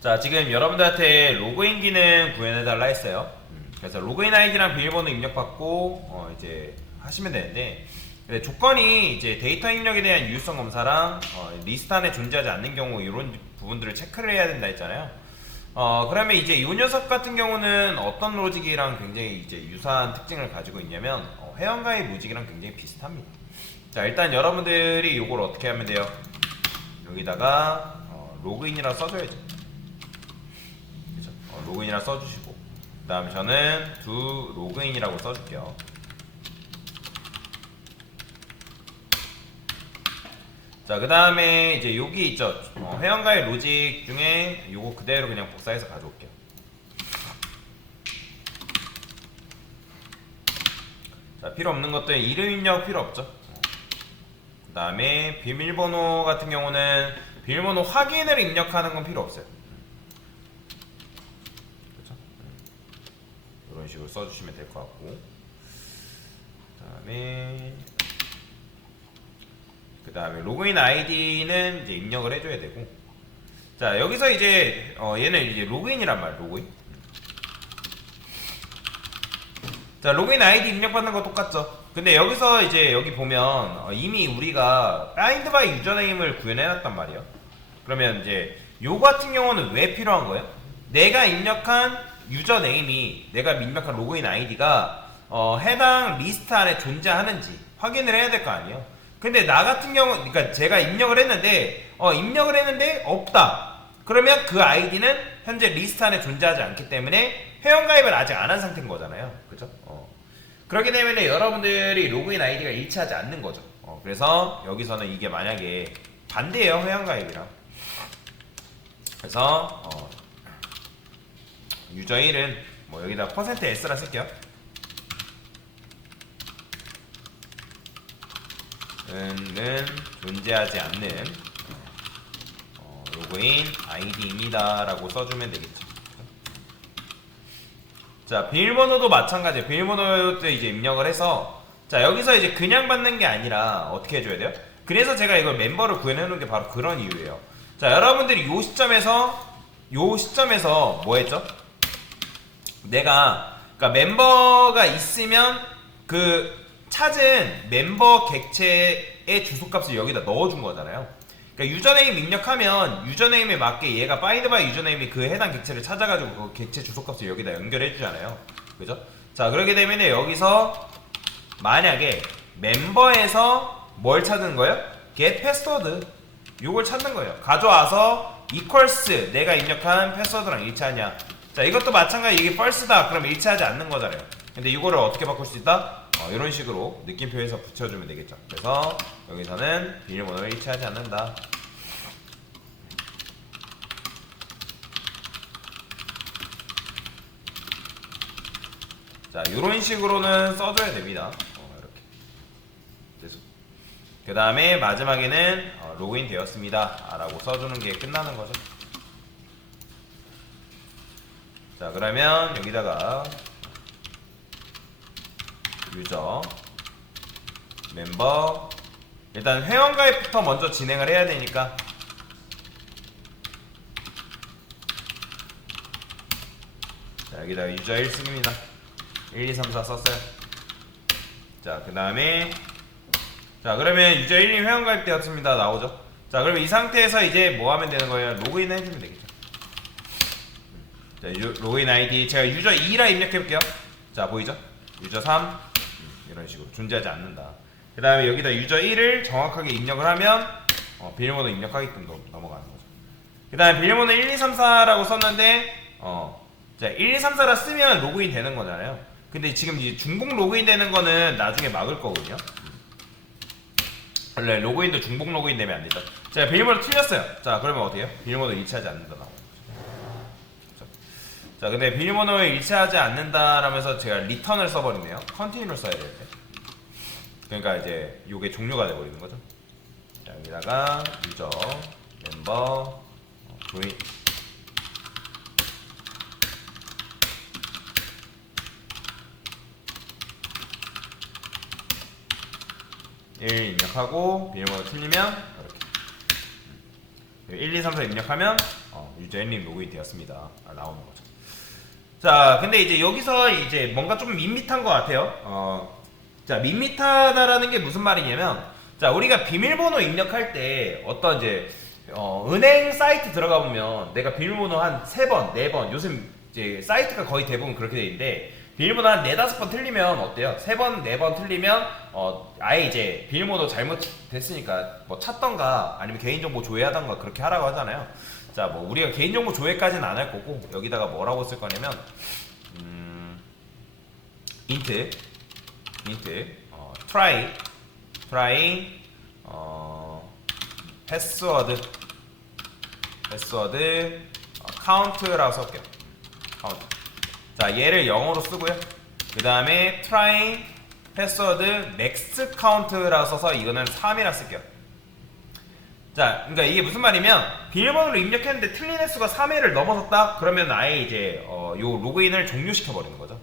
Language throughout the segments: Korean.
자, 지금 여러분들한테 로그인 기능 구현해달라 했어요. 그래서 로그인 아이디랑 비밀번호 입력받고 이제 하시면 되는데, 근데 조건이 이제 데이터 입력에 대한 유효성 검사랑 리스트 안에 존재하지 않는 경우 이런 부분들을 체크를 해야 된다 했잖아요. 그러면 이제 이 녀석 같은 경우는 어떤 로직이랑 굉장히 이제 유사한 특징을 가지고 있냐면 회원가입 로직이랑 굉장히 비슷합니다. 자, 일단 여러분들이 이걸 어떻게 하면 돼요? 여기다가 로그인이라고 써줘야죠. 그죠? 로그인이라고 써주시고, 그 다음에 저는 두 로그인이라고 써줄게요. 자, 그 다음에 이제 여기 있죠. 회원가입 로직 중에 요거 그대로 그냥 복사해서 가져올게요. 자, 필요 없는 것들 이름 입력 필요 없죠. 그 다음에 비밀번호 같은 경우는 비밀번호 확인을 입력하는 건 필요 없어요. 그렇죠? 이런 식으로 써주시면 될 것 같고, 그 다음에 로그인 아이디는 이제 입력을 해줘야 되고, 자, 여기서 이제 얘는 이제 로그인이란 말, 로그인. 자, 로그인 아이디 입력받는 거 똑같죠. 근데 여기서 이제 여기 보면 이미 우리가 find by 유저네임을 구현해놨단 말이에요. 그러면 이제 요 같은 경우는 왜 필요한 거예요? 내가 입력한 유저네임이, 내가 입력한 로그인 아이디가 해당 리스트 안에 존재하는지 확인을 해야 될 거 아니에요. 근데 나 같은 경우, 그러니까 제가 입력을 했는데 없다. 그러면 그 아이디는 현재 리스트 안에 존재하지 않기 때문에 회원가입을 아직 안 한 상태인 거잖아요. 그죠? 그렇기 때문에 여러분들이 로그인 아이디가 일치하지 않는 거죠. 그래서 여기서는 이게 만약에 반대예요, 회원가입이랑. 그래서 유저 1은 뭐 여기다 %s라 쓸게요. 는 존재하지 않는 로그인 아이디입니다 라고 써주면 되겠죠. 자, 비밀번호도 마찬가지예요. 비밀번호도 이제 입력을 해서, 자, 여기서 이제 그냥 받는 게 아니라 어떻게 해줘야 돼요? 그래서 제가 이걸 멤버를 구현해 놓은 게 바로 그런 이유예요. 자, 여러분들이 요 시점에서 뭐 했죠? 그러니까 멤버가 있으면 그 찾은 member 객체의 주소값을 여기다 넣어준 거잖아요. 그러니까 유저네임 입력하면 유저네임에 맞게 얘가 find by 유저네임이 그 해당 객체를 찾아가지고 그 객체 주소값을 여기다 연결해 주잖아요. 그죠? 자, 그렇게 되면 여기서 만약에 멤버에서 뭘 찾는 거예요? get password, 요걸 찾는 거예요. 가져와서 equals 내가 입력한 패스워드랑 일치하냐. 자, 이것도 마찬가지. 이게 false다 그럼 일치하지 않는 거잖아요. 근데 이거를 어떻게 바꿀 수 있다? 이런 식으로 느낌표에서 붙여주면 되겠죠. 그래서 여기서는 비밀번호를 일치하지 않는다. 자, 이런 식으로는 써줘야 됩니다. 이렇게. 그 다음에 마지막에는 로그인 되었습니다 라고 써주는 게 끝나는 거죠. 자, 그러면 여기다가 유저 멤버, 일단 회원가입부터 먼저 진행을 해야 되니까, 자, 여기다가 유저 1승입니다 1, 2, 3, 4 썼어요. 자, 그 다음에, 자, 그러면 유저 1님 회원가입 되었습니다 나오죠. 자, 그러면 이 상태에서 이제 뭐 하면 되는 거예요? 로그인 해주면 되겠죠. 자, 로그인 아이디 제가 유저 2라 입력해볼게요. 자, 보이죠? 유저 3 이런 식으로 존재하지 않는다. 그 다음에 여기다 유저 1을 정확하게 입력을 하면 비밀번호 입력하게끔 넘어가는 거죠. 그 다음에 비밀번호 1, 2, 3, 4라고 썼는데 자, 1, 2, 3, 4라 쓰면 로그인 되는 거잖아요. 근데 지금 이제 중복 로그인 되는 거는 나중에 막을 거거든요. 원래 로그인도 중복 로그인 되면 안 되죠. 제가 비밀번호 틀렸어요. 자, 그러면 어떻게 해요? 비밀번호 일치하지 않는다 나오는 거죠. 자, 근데 비밀번호에 일치하지 않는다라면서 제가 리턴을 써버리네요. 컨티뉴를 써야 될 때. 그러니까 이제 요게 종료가 돼버리는 거죠. 자, 여기다가 유저 멤버 조인, 일 입력하고 비밀번호 틀리면 이렇게 1, 2, 3, 4 입력하면 유저님 로그인 되었습니다. 나오는 거죠. 자, 근데 이제 여기서 이제 뭔가 좀 밋밋한 것 같아요. 자, 밋밋하다라는 게 무슨 말이냐면, 자, 우리가 비밀번호 입력할 때 어떤 이제 은행 사이트 들어가 보면 내가 비밀번호 한 3번, 4번, 요즘 이제 사이트가 거의 대부분 그렇게 돼 있는데 비밀번호 한 4-5번 틀리면 어때요? 3번, 4번 틀리면 아예 이제 비밀번호 잘못됐으니까 뭐 찾던가 아니면 개인정보 조회하던가 그렇게 하라고 하잖아요. 자, 뭐 우리가 개인정보 조회까지는 안 할 거고 여기다가 뭐라고 쓸 거냐면 인트 try 패스워드 count라고 쓸게요. count. 자, 얘를 영어로 쓰고요. 그 다음에 try 패스워드 max count라고 써서 이거는 3이라 쓸게요. 자, 그러니까 이게 무슨 말이면 비밀번호를 입력했는데 틀린 횟수가 3회를 넘어섰다? 그러면 아예 이제 요 로그인을 종료시켜 버리는 거죠.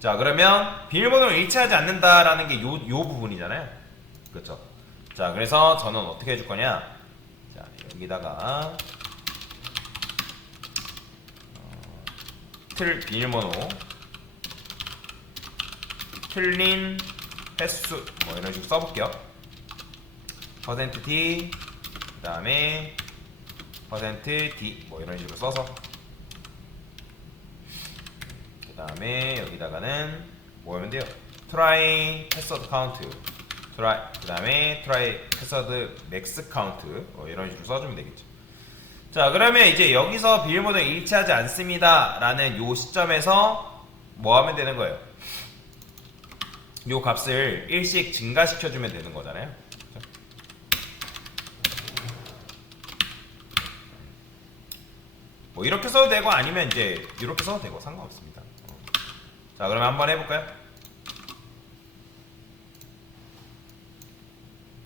자, 그러면 비밀번호를 일치하지 않는다라는 게 요 부분이잖아요. 그렇죠? 자, 그래서 저는 어떻게 해줄 거냐? 자, 여기다가 비밀번호 틀린 횟수 뭐 이런 식으로 써볼게요. %d 그 다음에 %d 뭐 이런 식으로 써서 그 다음에 여기다가는 뭐 하면 돼요? try password count try 그 다음에 try password max count 뭐 이런 식으로 써주면 되겠죠. 자, 그러면 이제 여기서 비밀번호가 일치하지 않습니다 라는 요 시점에서 뭐 하면 되는 거예요? 요 값을 1씩 증가시켜주면 되는 거잖아요. 뭐 이렇게 써도 되고 아니면 이제 이렇게 써도 되고 상관없습니다. 자, 그러면 한번 해볼까요?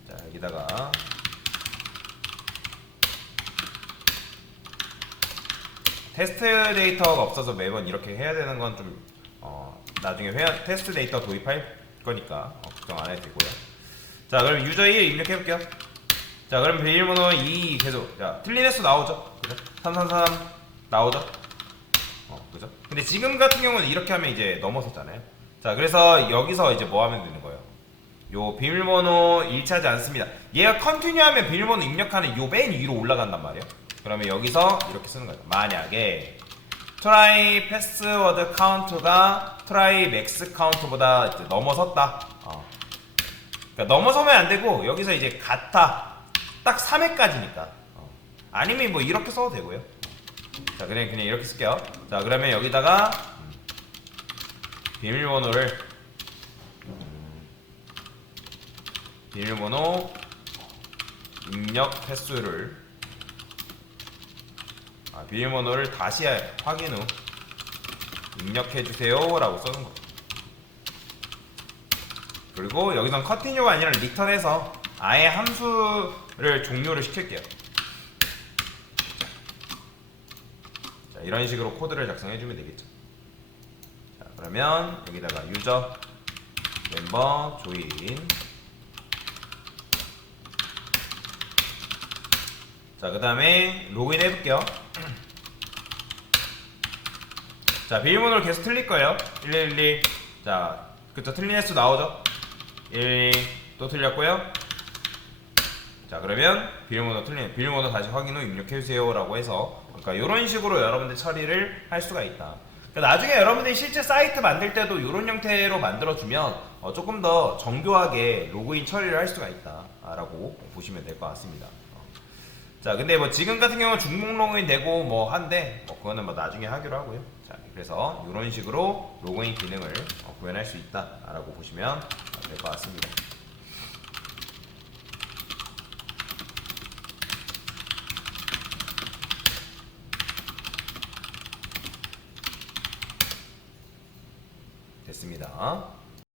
자, 여기다가 테스트 데이터가 없어서 매번 이렇게 해야 되는 건 좀 나중에 테스트 데이터 도입할 거니까 걱정 안 해도 되고요. 자, 그럼 유저 1 입력해볼게요. 자, 그럼 비밀번호 2 계속 틀린 횟수 나오죠? 그죠? 333 나오죠? 그죠? 근데 지금 같은 경우는 이렇게 하면 이제 넘어섰잖아요. 자, 그래서 여기서 이제 뭐 하면 되는 거예요? 요 비밀번호 일치하지 않습니다. 얘가 컨티뉴 하면 비밀번호 입력하는 요 맨 위로 올라간단 말이에요. 그러면 여기서 이렇게 쓰는 거예요. 만약에 try password count가 try max count보다 이제 넘어섰다. 그러니까 넘어서면 안 되고 여기서 이제 같아. 딱 3회까지니까. 아니면 뭐 이렇게 써도 되고요. 자, 그냥 이렇게 쓸게요. 자, 그러면 여기다가 비밀번호를 비밀번호 입력 횟수를 비밀번호를 다시 확인 후 입력해주세요 라고 써는 거예요. 그리고 여기선 컨티뉴가 아니라 리턴해서 아예 함수를 종료를 시킬게요. 자, 이런 식으로 코드를 작성해주면 되겠죠. 자, 그러면 여기다가 유저 멤버 조인 자, 그 다음에 로그인 해볼게요. 자, 비밀번호를 계속 틀릴 거예요. 1111 자, 그쵸, 틀린 횟수 나오죠? 112 또 틀렸고요. 자, 그러면 비밀번호 다시 확인 후 입력해주세요 라고 해서 그러니까 이런 식으로 여러분들 처리를 할 수가 있다. 그러니까 나중에 여러분들이 실제 사이트 만들 때도 이런 형태로 만들어주면 조금 더 정교하게 로그인 처리를 할 수가 있다 라고 보시면 될 것 같습니다. 자, 근데 뭐 지금 같은 경우는 중복 로그인 되고 뭐 한데 뭐 그거는 뭐 나중에 하기로 하고요. 자, 그래서 이런 식으로 로그인 기능을 구현할 수 있다라고 보시면 될 것 같습니다. 됐습니다.